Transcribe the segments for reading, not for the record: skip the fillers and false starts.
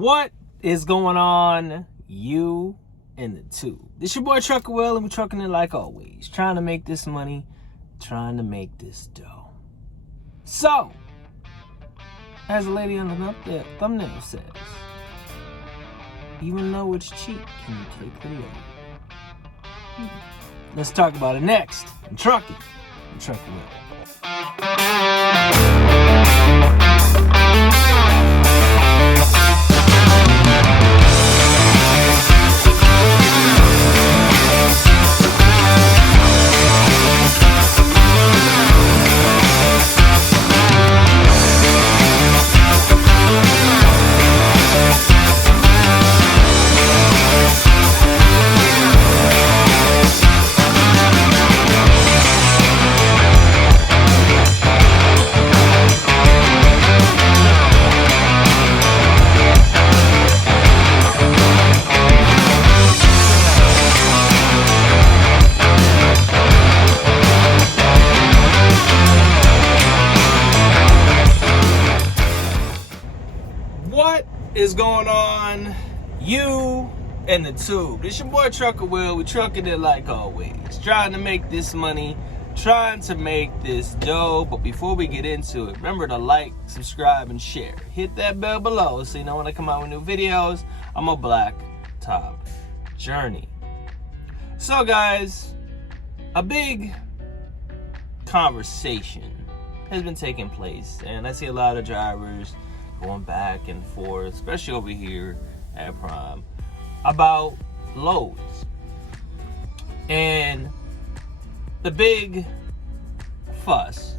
What is going on, you and the tube? This your boy Trucker Will, and we're trucking it like always. Trying to make this money, trying to make this dough. So, as the lady on the thumbnail says, even though it's cheap, can you take the load? Let's talk about it next. I'm trucking. I'm Trucker Will. What is going on, you and the tube? This your boy Trucker Will. We trucking it like always. Trying to make this money, trying to make this dough. But before we get into it, remember to like, subscribe, and share. Hit that bell below so you know when I come out with new videos. I'm a black top journey. So guys, a big conversation has been taking place, and I see a lot of drivers going back and forth, especially over here at Prime, about loads. And the big fuss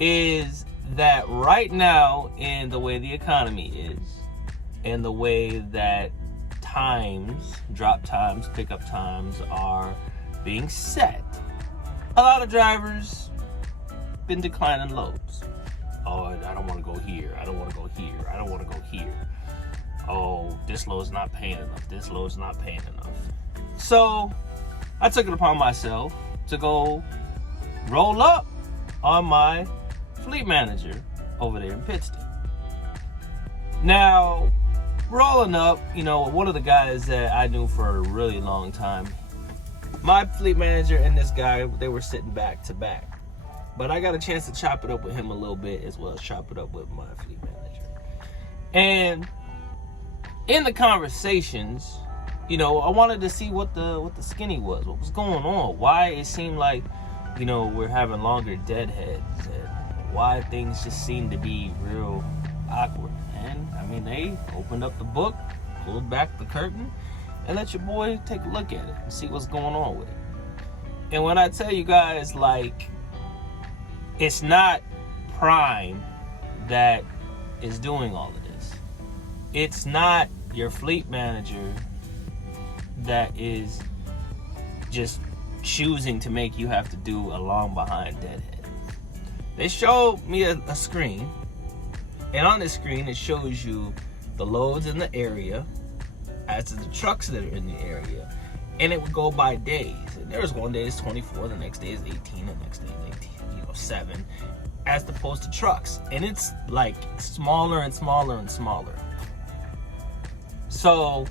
is that right now, in the way the economy is, and the way that times, drop times, pickup times are being set, a lot of drivers been declining loads. Oh, I don't want to go here. I don't want to go here. I don't want to go here. Oh, this load's not paying enough. This load's not paying enough. So I took it upon myself to go roll up on my fleet manager over there in Pittston. Now, rolling up, one of the guys that I knew for a really long time, my fleet manager and this guy, they were sitting back to back. But I got a chance to chop it up with him a little bit, as well as chop it up with my fleet manager. And in the conversations, I wanted to see what the skinny was, what was going on, why it seemed like, we're having longer deadheads, and why things just seem to be real awkward. And they opened up the book, pulled back the curtain, and let your boy take a look at it and see what's going on with it. And when I tell you guys, it's not Prime that is doing all of this. It's not your fleet manager that is just choosing to make you have to do a long behind deadhead. They showed me a screen, and on this screen it shows you the loads in the area as to the trucks that are in the area, and it would go by days. And there's one day it's 24, the next day is 18, the next day is 18. 7, as opposed to trucks, and it's like smaller and smaller and smaller. So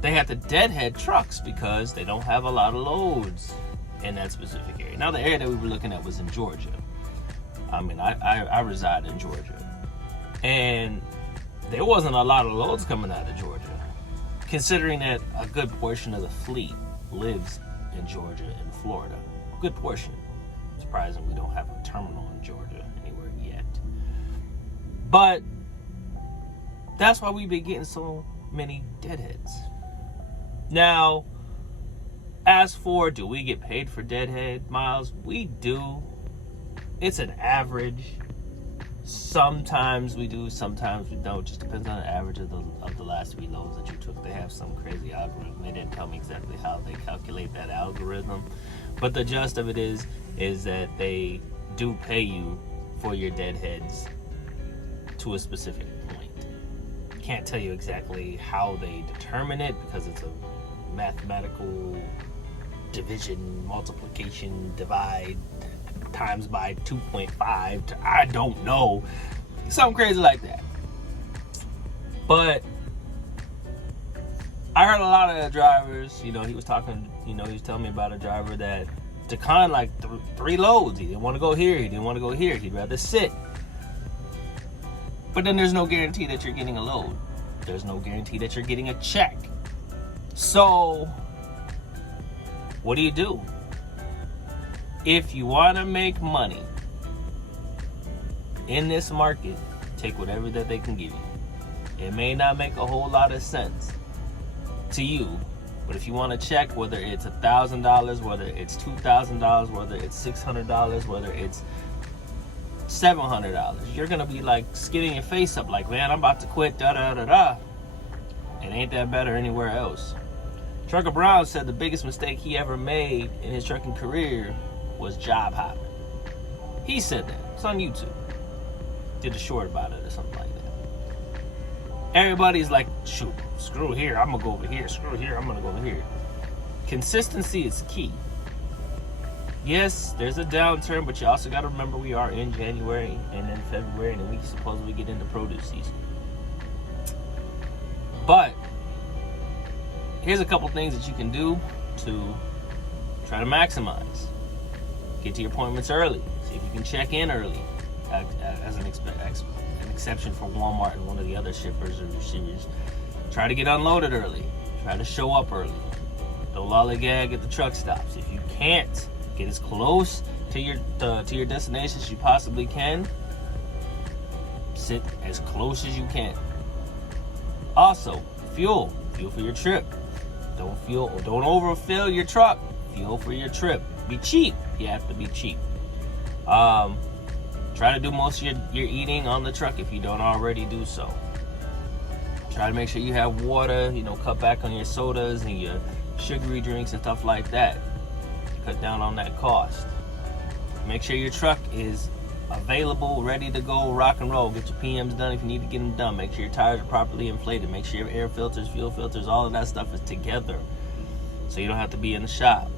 they have to deadhead trucks because they don't have a lot of loads in that specific area. Now, the area that we were looking at was in Georgia. I reside in Georgia, and there wasn't a lot of loads coming out of Georgia, considering that a good portion of the fleet lives in Georgia and Florida. A good portion. Surprising we don't have a terminal in Georgia anywhere yet. But that's why we've been getting so many deadheads. Now, as for do we get paid for deadhead miles? We do. It's an average. Sometimes we do, sometimes we don't. Just depends on the average of the last 3 loads that you took. They have some crazy algorithm. They didn't tell me exactly how they calculate that algorithm. But the gist of it is that they do pay you for your deadheads to a specific point. Can't tell you exactly how they determine it because it's a mathematical division, multiplication, divide, times by 2.5 to, I don't know, something crazy like that. But I heard a lot of drivers, he was talking, he was telling me about a driver that declined like 3 loads. He didn't want to go here, he didn't want to go here, he'd rather sit. But then there's no guarantee that you're getting a load. There's no guarantee that you're getting a check. So, what do? If you want to make money in this market, take whatever that they can give you. It may not make a whole lot of sense to you, but if you want to check, whether it's $1,000, whether it's $2,000, whether it's $600, whether it's $700, you're gonna be like skidding your face up, like, man, I'm about to quit, da da da da. It ain't that better anywhere else. Trucker Brown said the biggest mistake he ever made in his trucking career was job hopping. He said that. It's on YouTube. Did a short about it or something like that. Everybody's like, shoot, screw here, I'm gonna go over here. Screw here, I'm gonna go over here. Consistency is key. Yes, there's a downturn, but you also got to remember we are in January and then February, and then we supposedly get into produce season. But here's a couple things that you can do to try to maximize. Get to your appointments early. See if you can check in early, as an exception for Walmart and one of the other shippers or receivers. Try to get unloaded early. Try to show up early. Don't lollygag at the truck stops. If you can't, get as close to your destination as you possibly can. Sit as close as you can. Also, fuel for your trip. Don't overfill your truck. Fuel for your trip. Be cheap. You have to be cheap. Try to do most of your eating on the truck if you don't already do so. Try to make sure you have water. Cut back on your sodas and your sugary drinks and stuff like that. Cut down on that cost. Make sure your truck is available, ready to go, rock and roll. Get your PMs done if you need to get them done. Make sure your tires are properly inflated. Make sure your air filters, fuel filters, all of that stuff is together, so you don't have to be in the shop.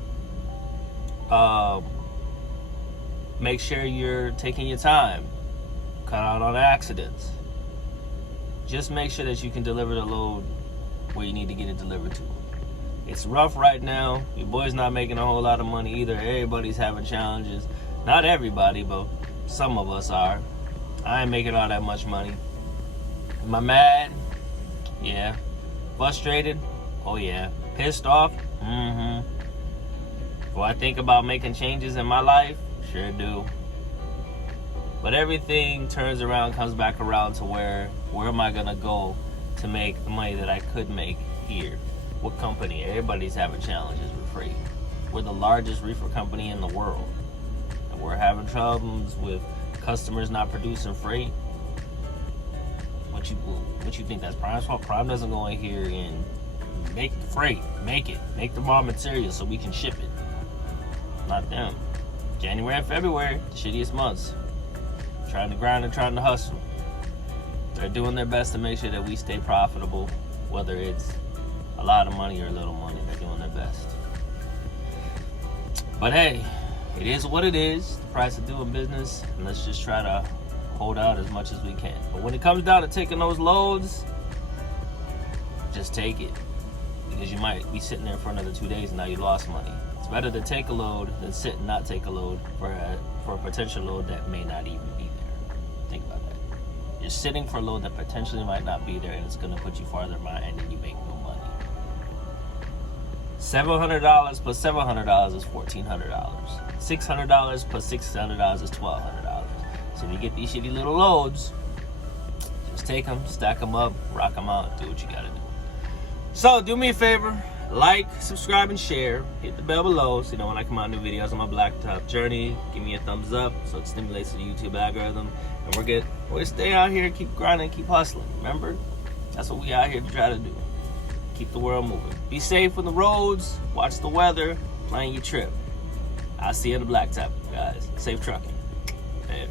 Make sure you're taking your time. Cut out on accidents. Just make sure that you can deliver the load where you need to get it delivered to. It's rough right now. Your boy's not making a whole lot of money either. Everybody's having challenges. Not everybody, but some of us are. I ain't making all that much money. Am I mad? Yeah. Frustrated? Oh yeah. Pissed off? Mm-hmm. Do I think about making changes in my life? Sure do. But everything turns around, comes back around to where am I gonna go to make the money that I could make here? What company? Everybody's having challenges with freight. We're the largest reefer company in the world, and we're having problems with customers not producing freight. What you think that's Prime's fault? Prime doesn't go in here and make the freight, make the raw material so we can ship it. Not them. January and February, the shittiest months. Trying to grind and trying to hustle. They're doing their best to make sure that we stay profitable, whether it's a lot of money or a little money. They're doing their best. But hey, it is what it is, the price of doing business, and let's just try to hold out as much as we can. But when it comes down to taking those loads, just take it, because you might be sitting there for another 2 days and now you lost money. It's better to take a load than sit and not take a load for a potential load that may not even be there. Think about that. You're sitting for a load that potentially might not be there, and it's going to put you farther behind, and then you make no money. $700 plus $700 is $1,400. $600 plus $600 is $1,200. So if you get these shitty little loads, just take them, stack them up, rock them out, do what you got to do. So do me a favor. Like, subscribe, and share. Hit the bell below so you know when I come out new videos on my blacktop journey. Give me a thumbs up so it stimulates the YouTube algorithm. And we're going to stay out here, keep grinding, keep hustling. Remember? That's what we out here to try to do. Keep the world moving. Be safe on the roads. Watch the weather. Plan your trip. I'll see you in the blacktop, guys. Safe trucking. Later.